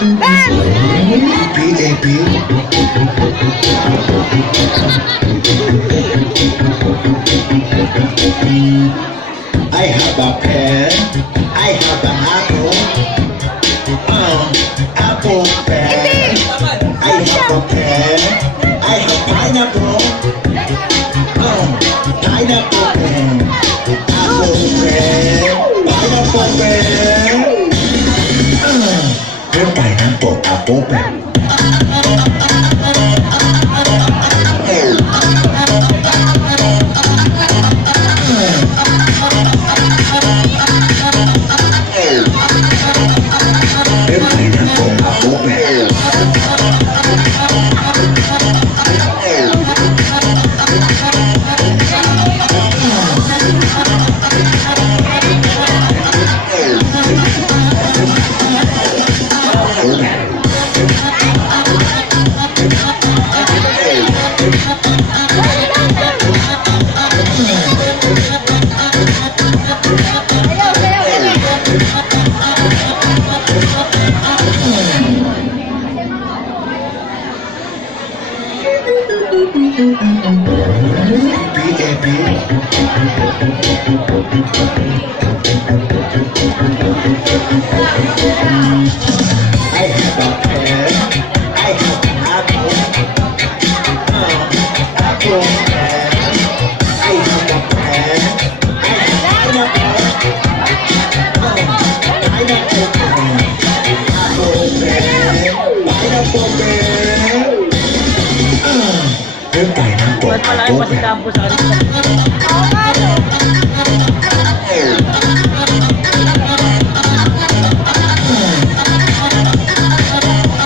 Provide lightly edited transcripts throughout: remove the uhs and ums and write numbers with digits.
PAP. I have a pen. I have an apple. Apple pen. I have a pen. I have pineapple. Pineapple pen. Apple pen. Pineapple pen. Pineapple apple pen. Ba't pala yung pasitampo sa kanila?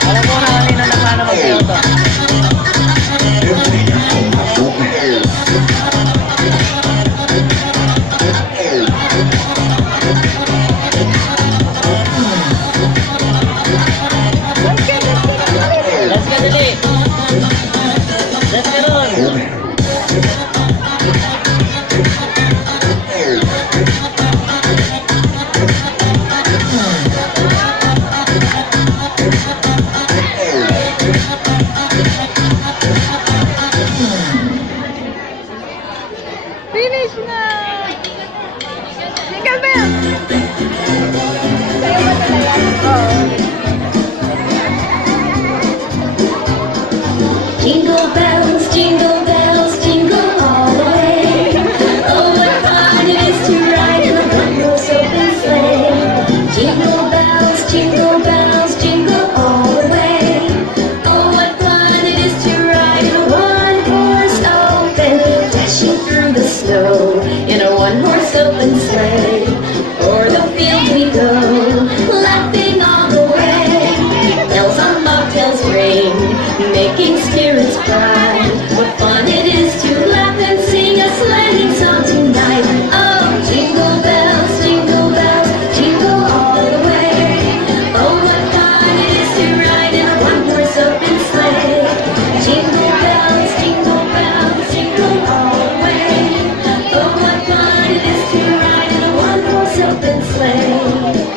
Alam mo na kanina na paano mag-sayo to. Let's go, dali! Let's get on! Finish na! Jingle bell! Sa'yo ba talaga? Oo. Jingle bells, jingle all the way. Oh, what fun it is to ride in a one-horse open sleigh. Jingle bells, jingle all the way. Oh, what fun it is to ride in a one-horse open, dashing through the snow in a one-horse open sleigh. O'er the field we go, laughing all the way. Bells on bobtails ring, making spirits bright. What fun it is to laugh and sing a sleighing song tonight. Oh, jingle bells, jingle all the way. Oh, what fun it is to ride in a one-horse open sleigh. Jingle bells, jingle all the way. Oh, what fun it is to ride in a one-horse open sleigh.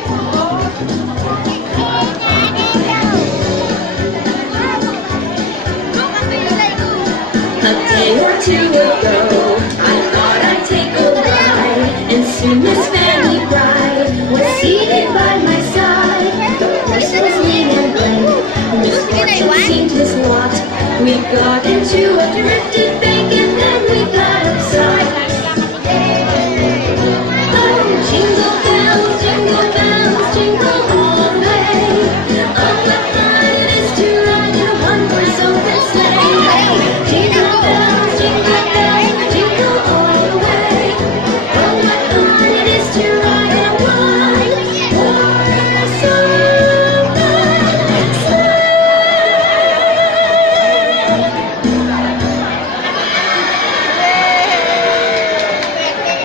A day or two ago, I thought I'd take a ride, and soon Miss Fanny Bride was seated by my side. The horse was lean and limp, misfortune seemed his lot. We got